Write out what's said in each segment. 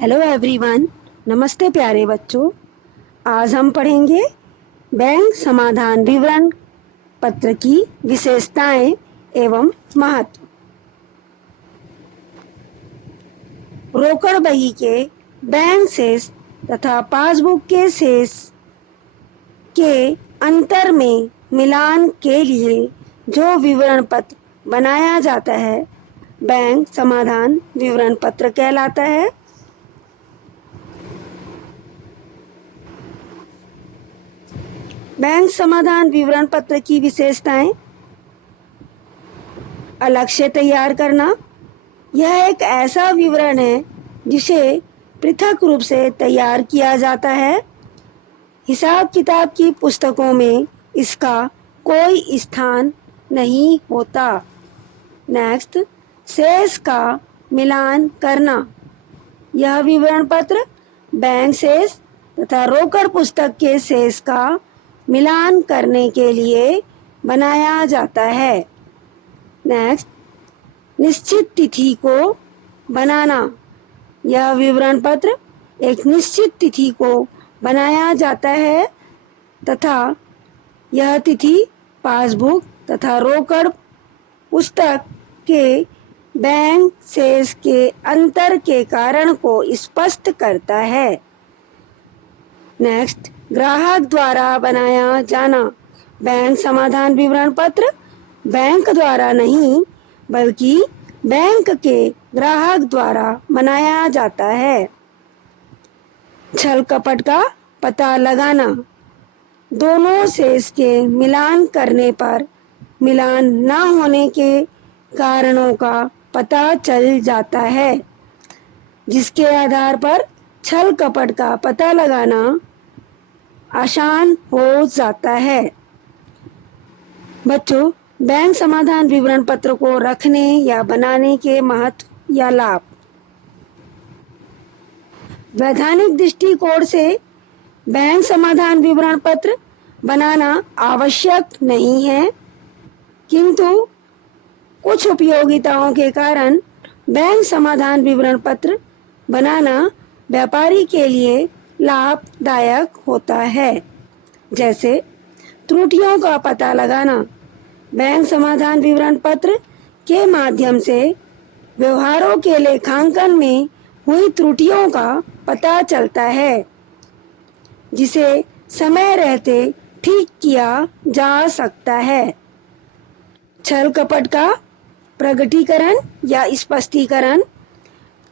Hello everyone, नमस्ते प्यारे बच्चों। आज हम पढ़ेंगे बैंक समाधान विवरण पत्र की विशेषताएं एवं महत्व। रोकड़ बही के बैंक शेष तथा पासबुक के शेष के अंतर में मिलान के लिए जो विवरण पत्र बनाया जाता है बैंक समाधान विवरण पत्र कहलाता है। बैंक समाधान विवरण पत्र की विशेषताएं: अलग से तैयार करना। यह एक ऐसा विवरण है जिसे पृथक रूप से तैयार किया जाता है। हिसाब किताब की पुस्तकों में इसका कोई स्थान नहीं होता। नेक्स्ट, शेष का मिलान करना। यह विवरण पत्र बैंक शेष तथा रोकड़ पुस्तक के शेष का मिलान करने के लिए बनाया जाता है। नेक्स्ट, निश्चित तिथि को बनाना। यह विवरण पत्र एक निश्चित तिथि को बनाया जाता है तथा यह तिथि पासबुक तथा रोकड़ पुस्तक के बैंक शेष के अंतर के कारण को स्पष्ट करता है। नेक्स्ट, ग्राहक द्वारा बनाया जाना। बैंक समाधान विवरण पत्र बैंक द्वारा नहीं बल्कि बैंक के ग्राहक द्वारा बनाया जाता है। छल कपट का पता लगाना। दोनों शेष के मिलान करने पर मिलान न होने के कारणों का पता चल जाता है, जिसके आधार पर छल कपट का पता लगाना आसान हो जाता है। बच्चों, बैंक समाधान विवरण पत्र को रखने या बनाने के महत्व या लाभ। वैधानिक दृष्टिकोण से बैंक समाधान विवरण पत्र बनाना आवश्यक नहीं है, किंतु कुछ उपयोगिताओं के कारण बैंक समाधान विवरण पत्र बनाना व्यापारी के लिए लाभदायक होता है। जैसे त्रुटियों का पता लगाना। बैंक समाधान विवरण पत्र के माध्यम से व्यवहारों के लेखांकन में हुई त्रुटियों का पता चलता है, जिसे समय रहते ठीक किया जा सकता है। छल कपट का प्रकटीकरण या स्पष्टीकरण।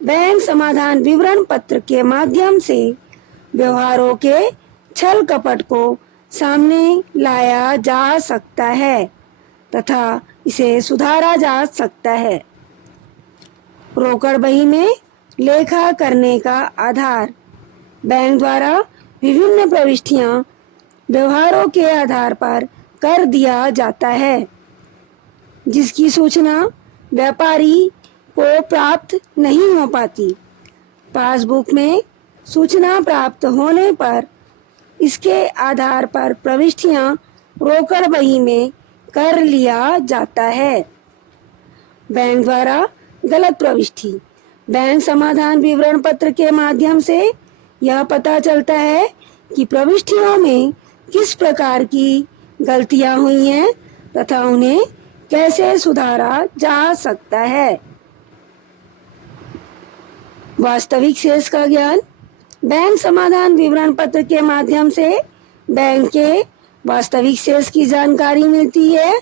बैंक समाधान विवरण पत्र के माध्यम से व्यवहारों के छल कपट को सामने लाया जा सकता है तथा इसे सुधारा जा सकता है। रोकड़ बही में लेखा करने का आधार। बैंक द्वारा विभिन्न प्रविष्टियां व्यवहारों के आधार पर कर दिया जाता है, जिसकी सूचना व्यापारी को प्राप्त नहीं हो पाती। पासबुक में सूचना प्राप्त होने पर इसके आधार पर प्रविष्टियां रोकड़ बही में कर लिया जाता है। बैंक द्वारा गलत प्रविष्टि। बैंक समाधान विवरण पत्र के माध्यम से यह पता चलता है कि प्रविष्टियों में किस प्रकार की गलतियां हुई हैं तथा उन्हें कैसे सुधारा जा सकता है। वास्तविक शेष का ज्ञान। बैंक समाधान विवरण पत्र के माध्यम से बैंक के वास्तविक शेष की जानकारी मिलती है,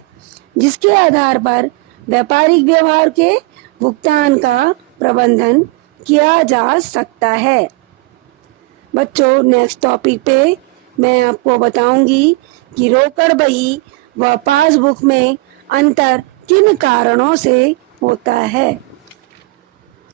जिसके आधार पर व्यापारिक व्यवहार के भुगतान का प्रबंधन किया जा सकता है। बच्चों, नेक्स्ट टॉपिक पे मैं आपको बताऊंगी कि रोकड़ बही व पासबुक में अंतर किन कारणों से होता है।